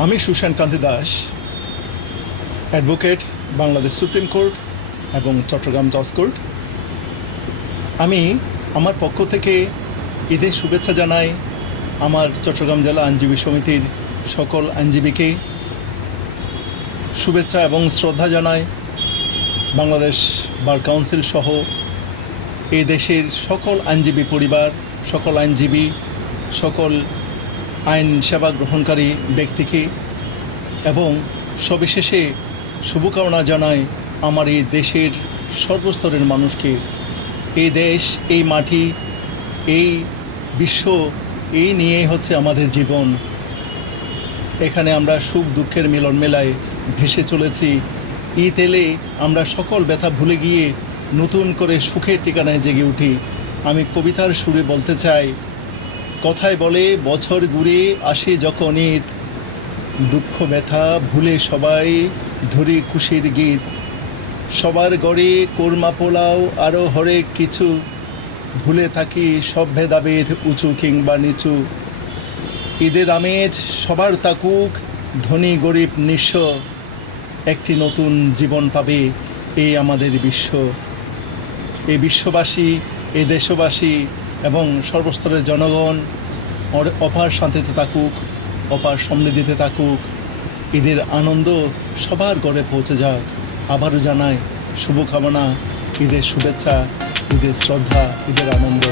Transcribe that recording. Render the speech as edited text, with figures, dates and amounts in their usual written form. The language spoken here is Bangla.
আমি Sushanta Kanti Das, advocate, Bangladesh supreme court এবং চট্টগ্রাম জজ কোর্ট। আমি আমার পক্ষ থেকে ঈদের শুভেচ্ছা জানাই আমার চট্টগ্রাম জেলা আইনজীবী সমিতির সকল আইনজীবীকে। শুভেচ্ছা এবং শ্রদ্ধা জানাই বাংলাদেশ বার কাউন্সিল সহ এই দেশের সকল আইনজীবী পরিবার, সকল আইনজীবী, সকল আইন সেবা গ্রহণকারী ব্যক্তিকে, এবং সবিশেষে শুভকামনা জানাই আমার এই দেশের সর্বস্তরের মানুষকে। এই দেশ, এই মাটি, এই বিশ্ব, এই নিয়েই হচ্ছে আমাদের জীবন। এখানে আমরা সুখ দুঃখের মিলন মেলায় ভেসে চলেছি। ঈদ এলে আমরা সকল ব্যথা ভুলে গিয়ে নতুন করে সুখের ঠিকানায় জেগে উঠি। আমি কবিতার সুরে বলতে চাই, কথায় বলে বছর ঘুরে আসে যখন ঈদ, দুঃখ ব্যথা ভুলে সবাই ধরি খুশির গীত। সবার গড়ে কোরমা পোলাও আরও হরেক কিছু, ভুলে থাকি সব ভেদাভেদ উঁচু কিংবা নিচু। ঈদের আমেজ সবার থাকুক, ধনী গরিব নিঃস্ব, একটি নতুন জীবন পাবে এই আমাদের বিশ্ব। এই বিশ্ববাসী, এই দেশবাসী এবং সর্বস্তরের জনগণ অপার শান্তিতে থাকুক, অপার সমৃদ্ধিতে থাকুক। ঈদের আনন্দ সবার ঘরে পৌঁছে যাক। আবারও জানাই শুভকামনা, ঈদের শুভেচ্ছা, ঈদের শ্রদ্ধা, ঈদের আনন্দ।